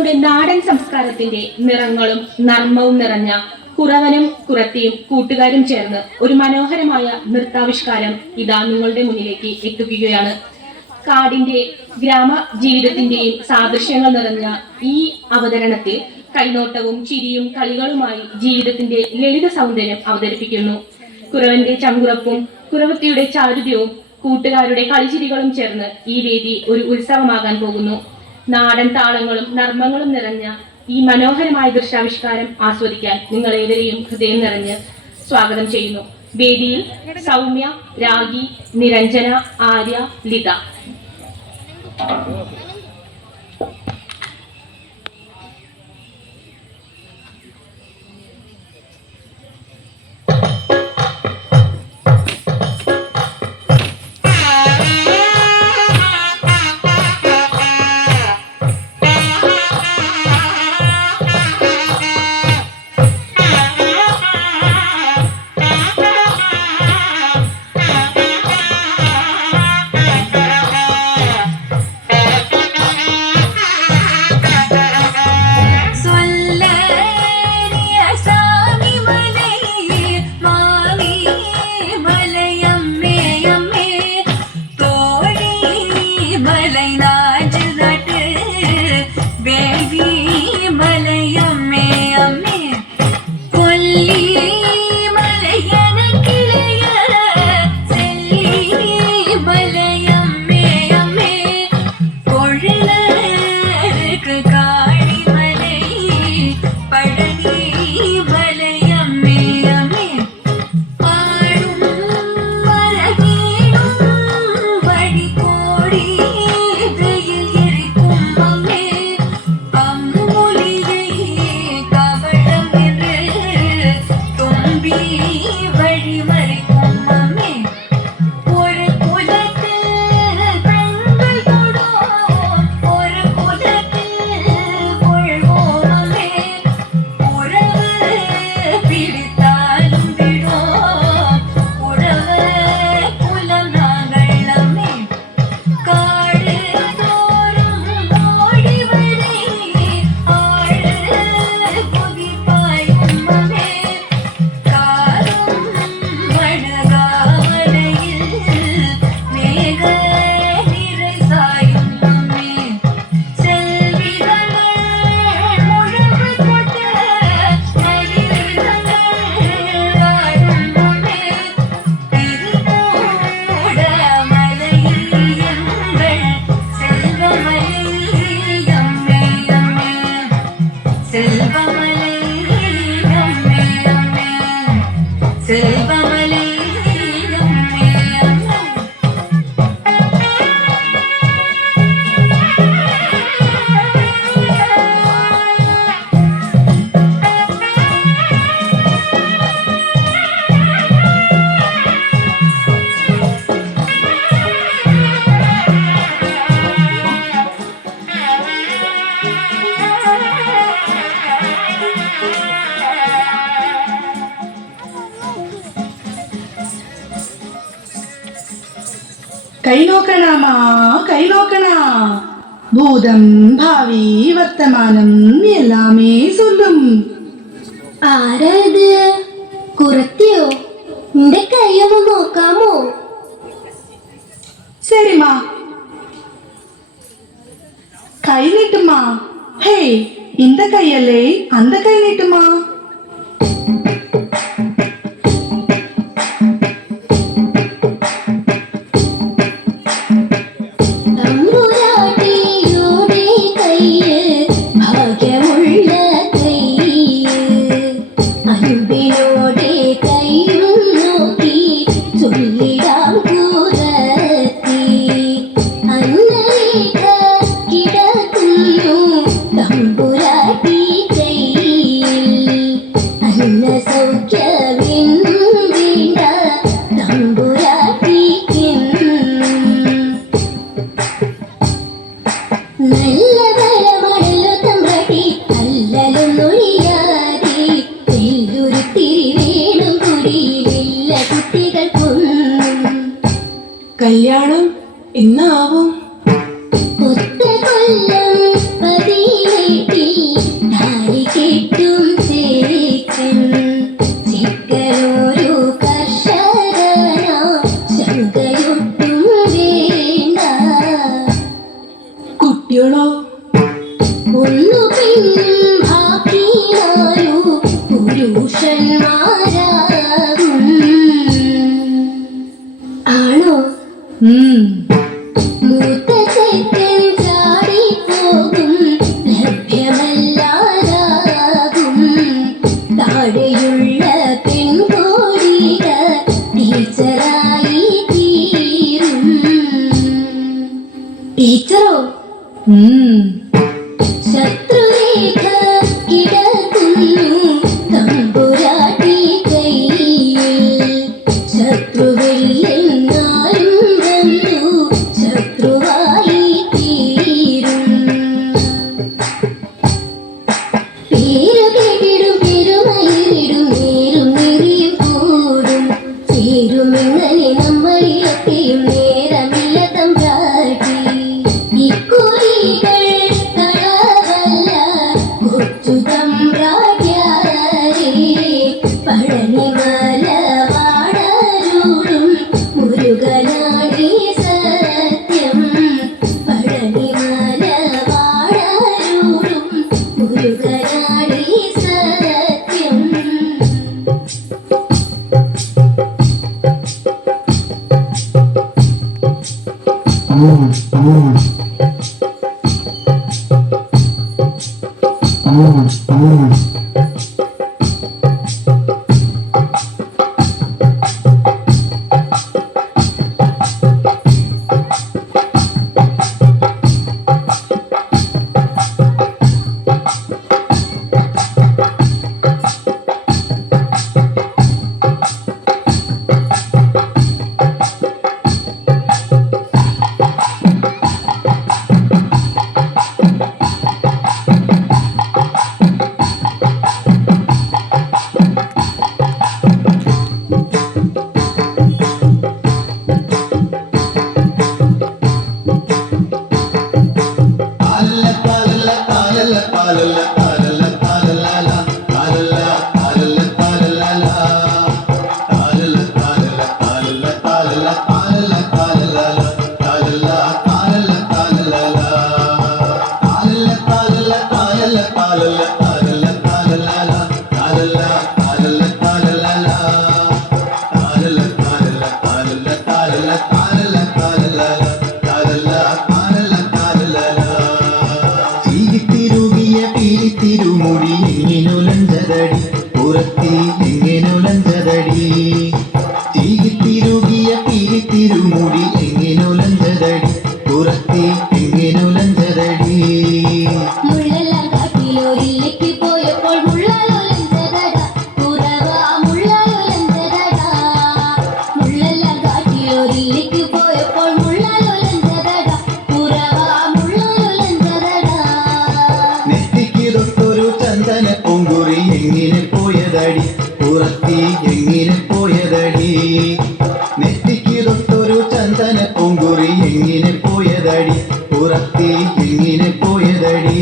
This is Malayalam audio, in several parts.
നമ്മുടെ നാടൻ സംസ്കാരത്തിന്റെ നിറങ്ങളും നർമ്മവും നിറഞ്ഞ കുറവനും കുറത്തിയും കൂട്ടുകാരും ചേർന്ന് ഒരു മനോഹരമായ നൃത്താവിഷ്കാരം ഇതാ നിങ്ങളുടെ മുന്നിലേക്ക് എത്തിക്കുകയാണ്. കാടിന്റെ ഗ്രാമ ജീവിതത്തിന്റെയും സാദൃശ്യങ്ങൾ നിറഞ്ഞ ഈ അവതരണത്തിൽ കൈനോട്ടവും ചിരിയും കളികളുമായി ജീവിതത്തിന്റെ ലളിത സൗന്ദര്യം അവതരിപ്പിക്കുന്നു. കുറവന്റെ ചങ്കുറപ്പും കുറവത്തിയുടെ ചാരുതയും കൂട്ടുകാരുടെ കളിച്ചിരികളും ചേർന്ന് ഈ വേദി ഒരു ഉത്സവമാകാൻ പോകുന്നു. നാടൻ താളങ്ങളും നർമ്മങ്ങളും നിറഞ്ഞ ഈ മനോഹരമായ ദൃശ്യാവിഷ്കാരം ആസ്വദിക്കാൻ നിങ്ങളേവരെയും ഹൃദയം നിറഞ്ഞ് സ്വാഗതം ചെയ്യുന്നു. വേദിയിൽ സൗമ്യ, രാഗി, നിരഞ്ജന, ആര്യ, ലിത. കൈനോക്കണമാ കൈനോക്കണ, ഭൂതം ഭാവി വർത്തമാനം എല്ലാമേ ചൊല്ലും. ആരാത്? കുറത്തിയോ? നിന്റെ കൈയൊന്ന് നോക്കാമോ? ശരിമാ, കൈ നീട്ടുമാ. ഹേ, இந்த கையല്ലേ அந்த கை நீட்டுமா. കല്യാണം എന്നാവും? ഒത്ത കൊല്ലം 18 ഒന്നു പെണ്ണും ബാക്കി നാലു പുരുഷന്മാരാകും. ആണോ? മൂത്ത ചെക്കൻ ചാടിപ്പോകും, ലഭ്യമല്ലാതാകും. താഴെയുള്ള പെൺകോഴികൾ ടീച്ചറായി തീരും. ടീച്ചറോ? ശത്രുരേഖ കിടക്കുന്നു തമ്പുരാട്ടി കയ്യിൽ. ശത്രുവില്ലെന്നാലും വന്നു ശത്രുവായി തീരും. പേരു കേട്ടിടും പെരുമയിലിടും നേരും നെറിയും കൂടും. ചേരുമെങ്ങനെ നമ്മളെയൊക്കെയും നേരമില്ല തമ്പ്രാട്ടി. ഇക്കുറികൾ കളവല്ല കൊച്ചു തമ്പ്രാട്യാരേ. പഴനിമല വാടരുളും മുരുകനാണീ സത്യം. പഴനിമല വാടരുളും മുരുകനാണീ സത്യം. തിരുമുടി എങ്ങിനുലഞ്ചതടി പുറത്തി എങ്ങിനുലഞ്ചതടി. തിരുകിയ തിരുമുടി എങ്ങിനുലഞ്ചതടി പുറത്തി എങ്ങിനുലഞ്ചതടി. മുള്ളെല്ലാം കാട്ടിലോരിലേക്ക് പോയപ്പോൾ മുള്ളാലൊലഞ്ചതടാ കുറവാ മുള്ളാലൊലഞ്ചതടാ. മുള്ളെല്ലാം കാട്ടിലോരിലേക്ക് പോയപ്പോൾ മുള്ളാലൊലഞ്ചതടാ കുറവാ മുള്ളാലൊലഞ്ചതടാ. നെറ്റിക്ക് തൊട്ടൊരു ചന്ദന പൂങ്കുറി എങ്ങിനെ പോയതടി പുറത്തി എങ്ങിനെ പോയതടി. നെറ്റിക്ക് തൊട്ടൊരു ചന്ദന പൂങ്കുറി എങ്ങിനെ പോയതടി പുറത്തി എങ്ങിനെ പോയതടി.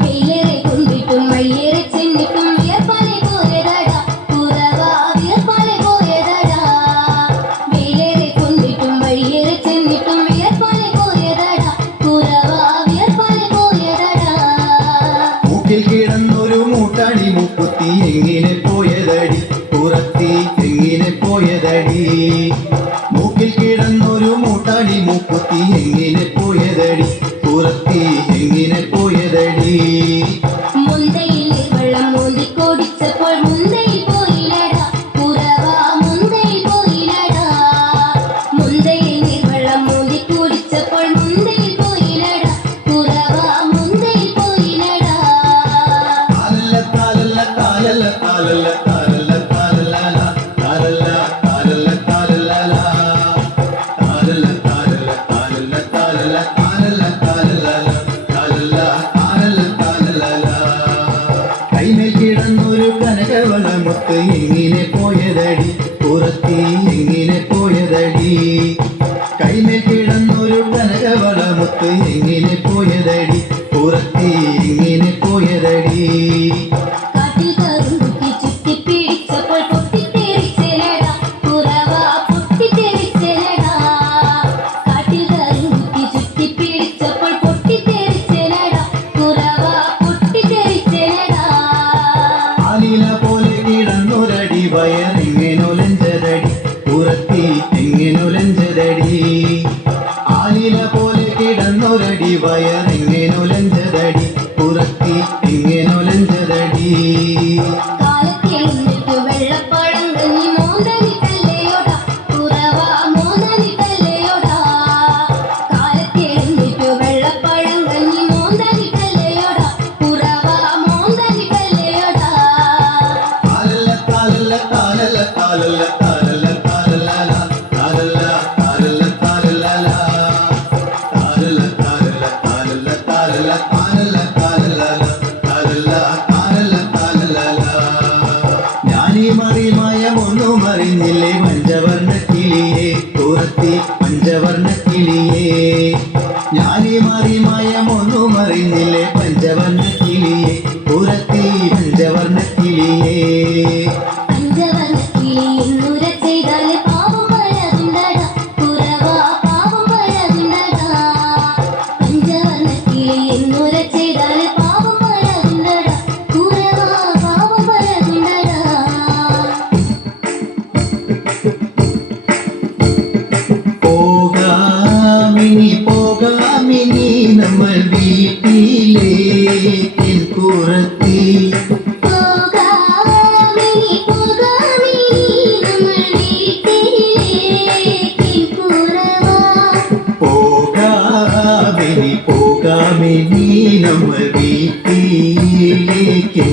മെയ്യേറെ കൊണ്ടിട്ടും മയ്യേറെ ചെന്നിട്ടും വിയർപ്പാലെ പോയതടാ കുറവാ വിയർപ്പാലെ പോയതടാ. മെയ്യേറെ കൊണ്ടിട്ടും മയ്യേറെ ചെന്നിട്ടും വിയർപ്പാലെ പോയതടാ കുറവാ വിയർപ്പാലെ പോയതടാ. മൂക്കിൽ കിടന്നൊരു മൂട്ടാണി മുക്കുത്തി എങ്ങിനെ പോയതടി പുറത്തി എങ്ങിനെ പോയതടി. മൂക്കിൽ കിടന്നൊരു മൂട്ടാണി മുക്കുത്തി എങ്ങിനെ പോയതടി പുറത്തി എങ്ങിനെ പോയതടി. മുന്തയിൽ വെള്ളം മോന്തിക്കൊടിച്ചപ്പോൾ മുന്തയിൽ പോയിലടാ കുറവാ മുന്തയിൽ പോയിലടാ. മുന്തയിൽ വെള്ളം മോന്തിക്കൊടിച്ചപ്പോൾ മുന്തയിൽ പോയിലടാ കുറവാ മുന്തയിൽ പോയിലടാ. താലല്ല താലല്ല താലല്ല താലല്ല താലല്ല താലല്ല താലല്ല താലല്ല താലല്ല താലല്ല താലല്ല താലല്ല താലല്ല താലല്ല താലല്ല താലല്ല താലല്ല താലല്ല. കൈമേൽ കിടന്നൊരു കനകവളമുത്ത് എങ്ങിനെ പോയതടി പുറത്തി എങ്ങിനെ പോയതടി. കൈമേൽ കിടന്നൊരു കനകവളമുത്ത് എങ്ങിനെ പോയതടി പുറത്തി എങ്ങിനെ പോയതടി. കാട്ടിൽ കറുകുത്തി ചുറ്റിപ്പിടിച്ചപ്പോൾ പൊട്ടിത്തെറിച്ചെലടാ കുറവാ പൊട്ടിത്തെറിച്ചെലടാ. കാട്ടിൽ കറുകുത്തി ചുറ്റിപ്പിടിച്ചപ്പോൾ പൊട്ടിത്തെറിച്ചെലടാ കുറവാ പഞ്ചവർണ്ണ കിളിയെ പുറത്തി പഞ്ചവർണ്ണ കിളിയേ പഞ്ചവർണ്ണക്കിളി എന്നുര ചെയ്താല് പാവം പഴകുണ്ടടാ കുറവാ പാവം പഴകുണ്ടടാ പഞ്ചവർണ്ണക്കിളി എന്നുര ചെയ്താല് പാവം പഴകുണ്ടടാ കുറവാ പാവം പഴകുണ്ടടാ പോകാമിനി നമ്മൾ വീട്ടിലേക്ക് കുറത്തി പോകാമിനി നമ്മൾ വീട്ടിലേക്ക് കുറവാ പോകാമിനി നമ്മൾ വീട്ടിലേക്ക്